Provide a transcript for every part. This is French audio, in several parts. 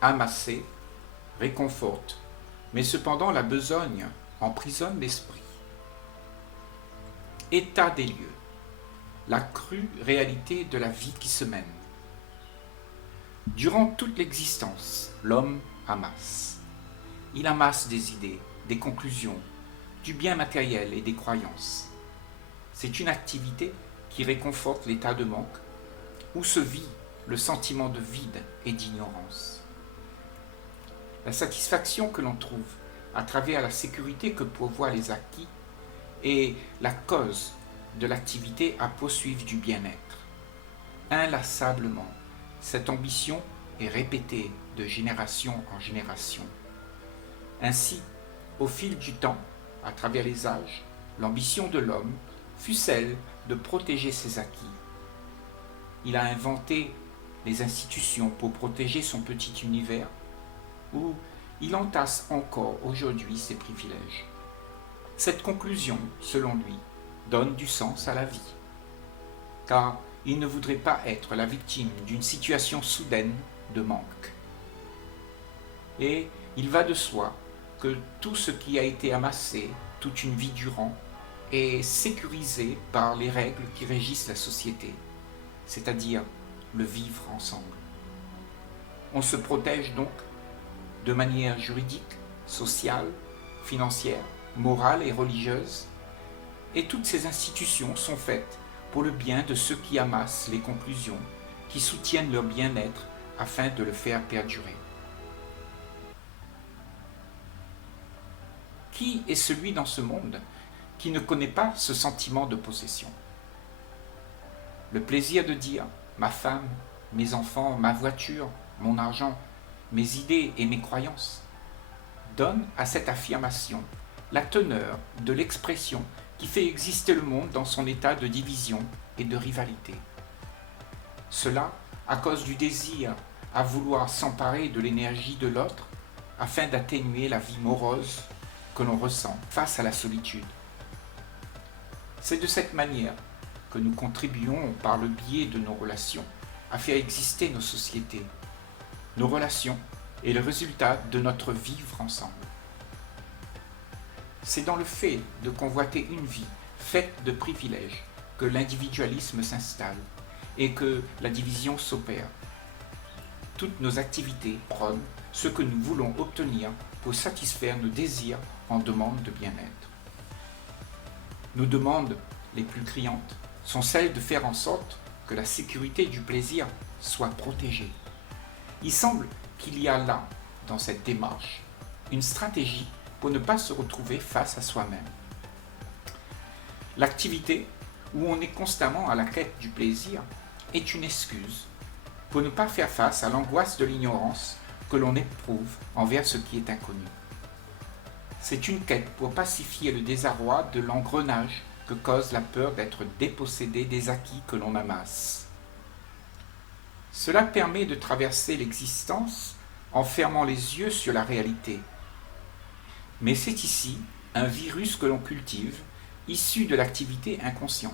amasser, réconforte, mais cependant la besogne emprisonne l'esprit. État des lieux, la crue réalité de la vie qui se mène. Durant toute l'existence, l'homme amasse. Il amasse des idées, des conclusions, du bien matériel et des croyances. C'est une activité qui réconforte l'état de manque, où se vit le sentiment de vide et d'ignorance. La satisfaction que l'on trouve à travers la sécurité que pourvoient les acquis est la cause de l'activité à poursuivre du bien-être. Inlassablement, cette ambition est répétée de génération en génération. Ainsi, au fil du temps, à travers les âges, l'ambition de l'homme fut celle de protéger ses acquis. Il a inventé les institutions pour protéger son petit univers, où il entasse encore aujourd'hui ses privilèges. Cette conclusion, selon lui, donne du sens à la vie, car il ne voudrait pas être la victime d'une situation soudaine de manque. Et il va de soi que tout ce qui a été amassé toute une vie durant est sécurisé par les règles qui régissent la société, c'est-à-dire le vivre ensemble. On se protège donc de manière juridique, sociale, financière, morale et religieuse, et toutes ces institutions sont faites pour le bien de ceux qui amassent les conclusions, qui soutiennent leur bien-être afin de le faire perdurer. Qui est celui dans ce monde qui ne connaît pas ce sentiment de possession? Le plaisir de dire « ma femme, mes enfants, ma voiture, mon argent, mes idées et mes croyances » donne à cette affirmation la teneur de l'expression qui fait exister le monde dans son état de division et de rivalité. Cela à cause du désir à vouloir s'emparer de l'énergie de l'autre afin d'atténuer la vie morose que l'on ressent face à la solitude. C'est de cette manière que nous contribuons par le biais de nos relations à faire exister nos sociétés. Nos relations est le résultat de notre vivre ensemble. C'est dans le fait de convoiter une vie faite de privilèges que l'individualisme s'installe et que la division s'opère. Toutes nos activités prônent ce que nous voulons obtenir pour satisfaire nos désirs en demande de bien-être. Nos demandes les plus criantes sont celles de faire en sorte que la sécurité du plaisir soit protégée. Il semble qu'il y a là, dans cette démarche, une stratégie pour ne pas se retrouver face à soi-même. L'activité, où on est constamment à la quête du plaisir, est une excuse pour ne pas faire face à l'angoisse de l'ignorance que l'on éprouve envers ce qui est inconnu. C'est une quête pour pacifier le désarroi de l'engrenage que cause la peur d'être dépossédé des acquis que l'on amasse. Cela permet de traverser l'existence en fermant les yeux sur la réalité. Mais c'est ici un virus que l'on cultive, issu de l'activité inconsciente.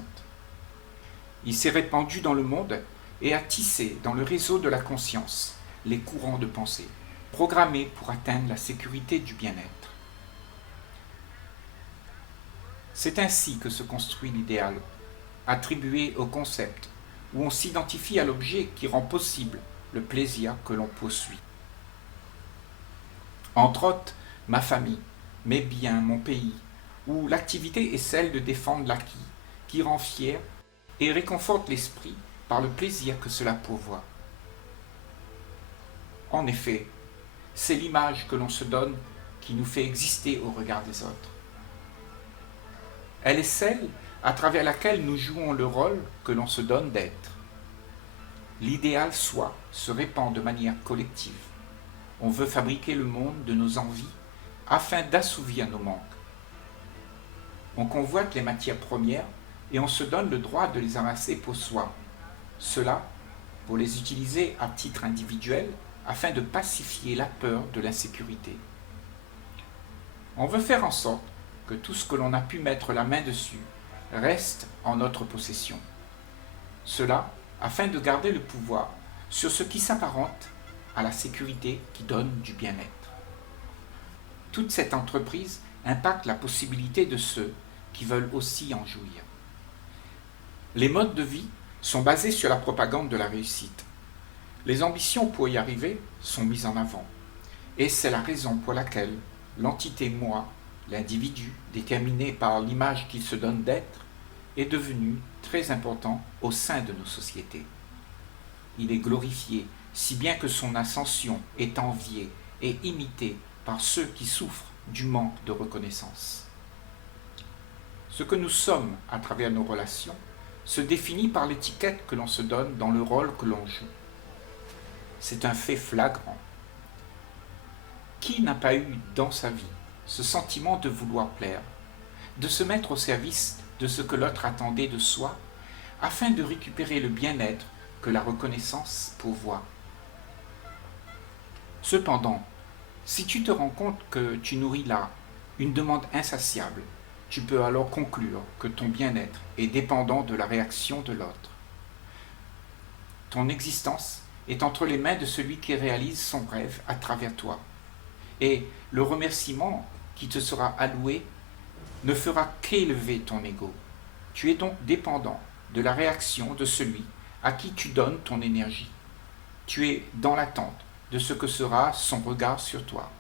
Il s'est répandu dans le monde et a tissé dans le réseau de la conscience les courants de pensée, programmés pour atteindre la sécurité du bien-être. C'est ainsi que se construit l'idéal, attribué au concept, où on s'identifie à l'objet qui rend possible le plaisir que l'on poursuit. Entre autres, ma famille, mes biens, mon pays, où l'activité est celle de défendre l'acquis, qui rend fier et réconforte l'esprit par le plaisir que cela pourvoit. En effet, c'est l'image que l'on se donne qui nous fait exister au regard des autres. Elle est celle à travers laquelle nous jouons le rôle que l'on se donne d'être. L'idéal soi se répand de manière collective. On veut fabriquer le monde de nos envies afin d'assouvir nos manques. On convoite les matières premières et on se donne le droit de les amasser pour soi. Cela pour les utiliser à titre individuel afin de pacifier la peur de l'insécurité. On veut faire en sorte que tout ce que l'on a pu mettre la main dessus reste en notre possession. Cela afin de garder le pouvoir sur ce qui s'apparente à la sécurité qui donne du bien-être. Toute cette entreprise impacte la possibilité de ceux qui veulent aussi en jouir. Les modes de vie sont basés sur la propagande de la réussite. Les ambitions pour y arriver sont mises en avant. Et c'est la raison pour laquelle l'entité moi, l'individu déterminé par l'image qu'il se donne d'être, est devenu très important au sein de nos sociétés. Il est glorifié, si bien que son ascension est enviée et imitée par ceux qui souffrent du manque de reconnaissance. Ce que nous sommes à travers nos relations se définit par l'étiquette que l'on se donne dans le rôle que l'on joue. C'est un fait flagrant. Qui n'a pas eu dans sa vie ce sentiment de vouloir plaire, de se mettre au service de ce que l'autre attendait de soi, afin de récupérer le bien-être que la reconnaissance pourvoit? Cependant, si tu te rends compte que tu nourris là une demande insatiable, tu peux alors conclure que ton bien-être est dépendant de la réaction de l'autre. Ton existence est entre les mains de celui qui réalise son rêve à travers toi. Et le remerciement qui te sera alloué ne fera qu'élever ton ego. Tu es donc dépendant de la réaction de celui à qui tu donnes ton énergie. Tu es dans l'attente de ce que sera son regard sur toi.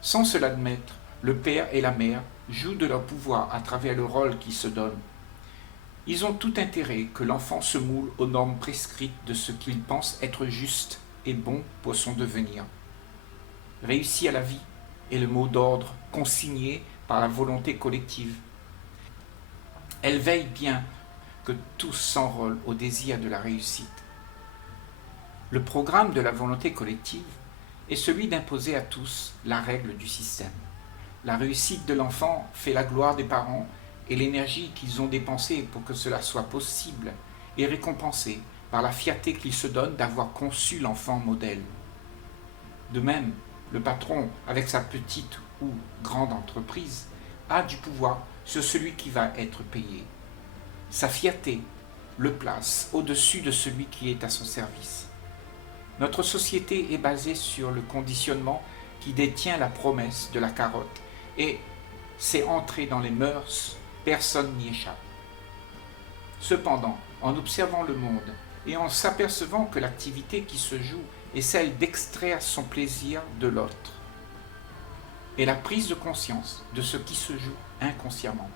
Sans se l'admettre, le père et la mère jouent de leur pouvoir à travers le rôle qu'ils se donnent. Ils ont tout intérêt que l'enfant se moule aux normes prescrites de ce qu'il pense être juste et bon pour son devenir. Réussir à la vie est le mot d'ordre consigné par la volonté collective. Elle veille bien que tous s'enrôlent au désir de la réussite. Le programme de la volonté collective est celui d'imposer à tous la règle du système. La réussite de l'enfant fait la gloire des parents et l'énergie qu'ils ont dépensée pour que cela soit possible est récompensée par la fierté qu'ils se donnent d'avoir conçu l'enfant modèle. De même, le patron, avec sa petite ou grande entreprise, a du pouvoir sur celui qui va être payé. Sa fierté le place au-dessus de celui qui est à son service. Notre société est basée sur le conditionnement qui détient la promesse de la carotte et c'est entré dans les mœurs, personne n'y échappe. Cependant, en observant le monde et en s'apercevant que l'activité qui se joue est celle d'extraire son plaisir de l'autre, et la prise de conscience de ce qui se joue inconsciemment.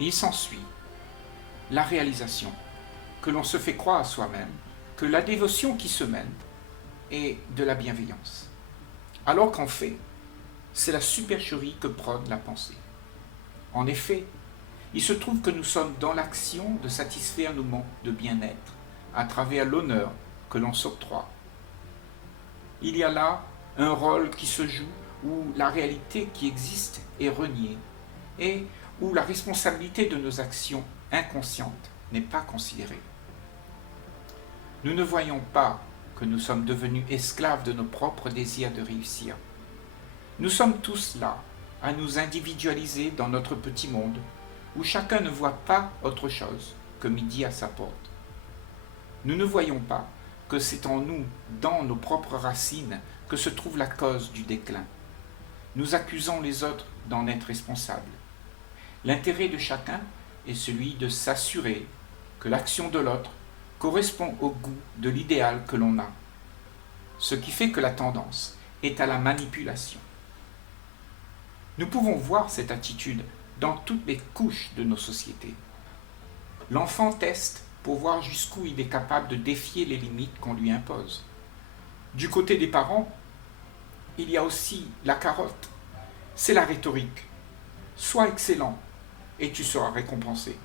Il s'ensuit la réalisation que l'on se fait croire à soi-même que la dévotion qui se mène est de la bienveillance, alors qu'en fait, c'est la supercherie que prône la pensée. En effet, il se trouve que nous sommes dans l'action de satisfaire nos manques de bien-être à travers l'honneur que l'on s'octroie. Il y a là un rôle qui se joue où la réalité qui existe est reniée et où la responsabilité de nos actions inconscientes n'est pas considérée. Nous ne voyons pas que nous sommes devenus esclaves de nos propres désirs de réussir. Nous sommes tous là, à nous individualiser dans notre petit monde, où chacun ne voit pas autre chose que midi à sa porte. Nous ne voyons pas que c'est en nous, dans nos propres racines, que se trouve la cause du déclin. Nous accusons les autres d'en être responsables. L'intérêt de chacun est celui de s'assurer que l'action de l'autre correspond au goût de l'idéal que l'on a, ce qui fait que la tendance est à la manipulation. Nous pouvons voir cette attitude dans toutes les couches de nos sociétés. L'enfant teste pour voir jusqu'où il est capable de défier les limites qu'on lui impose. Du côté des parents, il y a aussi la carotte. C'est la rhétorique. Sois excellent et tu seras récompensé.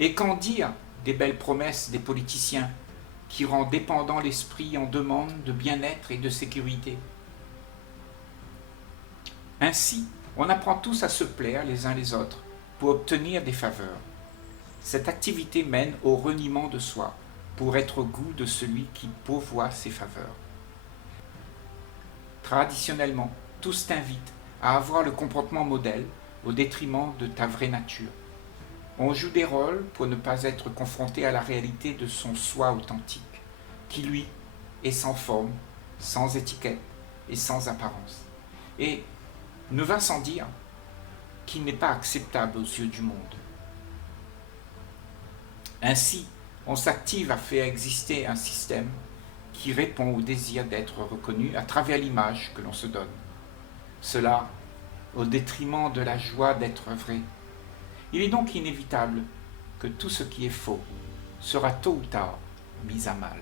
Et qu'en dire des belles promesses des politiciens qui rend dépendant l'esprit en demande de bien-être et de sécurité? Ainsi, on apprend tous à se plaire les uns les autres pour obtenir des faveurs. Cette activité mène au reniement de soi pour être au goût de celui qui pourvoit ses faveurs. Traditionnellement, tous t'invitent à avoir le comportement modèle au détriment de ta vraie nature. On joue des rôles pour ne pas être confronté à la réalité de son soi authentique, qui lui est sans forme, sans étiquette et sans apparence. Et ne va sans dire qu'il n'est pas acceptable aux yeux du monde. Ainsi, on s'active à faire exister un système qui répond au désir d'être reconnu à travers l'image que l'on se donne. Cela au détriment de la joie d'être vrai. Il est donc inévitable que tout ce qui est faux sera tôt ou tard mis à mal.